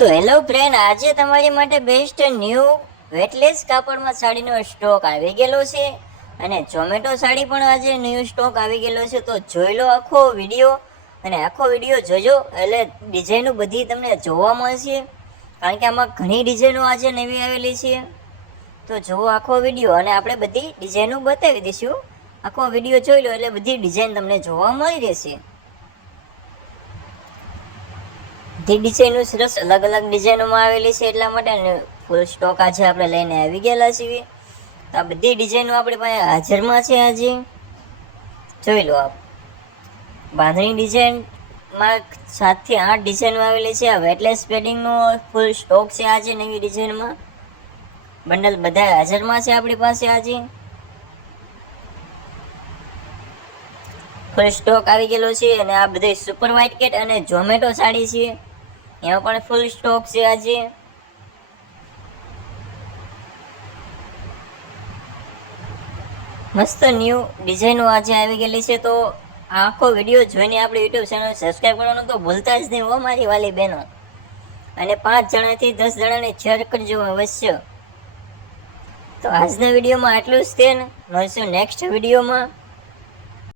તો hello friend આજે તમારી માટે બેસ્ટ ન્યૂ વેટલેસ કાપડમાં સાડીનો સ્ટોક આવી ગયેલો છે અને ઝોમેટો સાડી પણ આજે ન્યૂ સ્ટોક આવી ગયેલો છે. તો જોઈ લો આખો વીડિયો અને આખો વીડિયો જોજો, એટલે ડિઝાઇનો બધી તમને જોવા મળશે. કારણ કે આમાં ઘણી ડિઝાઇનો આજે નવી આવેલી છે. તો જુઓ આખો વીડિયો અને આપણે બધી ડિઝાઇનો બતાવી દઈશું. આખો વીડિયો જોઈ લો, એટલે બધી ડિઝાઇન તમને જોવા મળી રહેશે. બધી ડિઝાઇનો સરસ અલગ અલગ ડિઝાઇનોમાં આવેલી છે એટલા માટે ફૂલ સ્ટોક આજે આપણે લઈને આવી ગયેલા છીએ. તો આ બધી ડિઝાઇનો આપણી પાસે હાજરમાં છે આજે જોઈ લો આપ. બાંધણી ડિઝાઇનમાં સાતથી આઠ ડિઝાઇનો આવેલી છે. આ વેટલેસ પેડિંગનો ફૂલ સ્ટોક છે આજે નવી ડિઝાઇનમાં બંડલ બધા હાજરમાં છે આપણી પાસે આજે ફૂલ સ્ટોક આવી ગયેલો છે અને આ બધી સુપર વ્હાઇટ અને ઝોમેટો સાડી છે. એમાં પણ ફૂલ સ્ટોક છે આજે. મસ્ત ન્યૂ ડિઝાઇનો આજે આવી ગયેલી છે, તો આખો વીડિયો જોઈને આપણે યુટ્યુબ ચેનલ સબસ્ક્રાઈબ કરવાનું તો ભૂલતા જ નહીં હો મારી વાલી બહેનો. અને પાંચ જણાથી દસ જણાને શેર કરજો અવશ્ય. તો આજના વિડીયોમાં આટલું જ તે મળશું નેક્સ્ટ વિડીયોમાં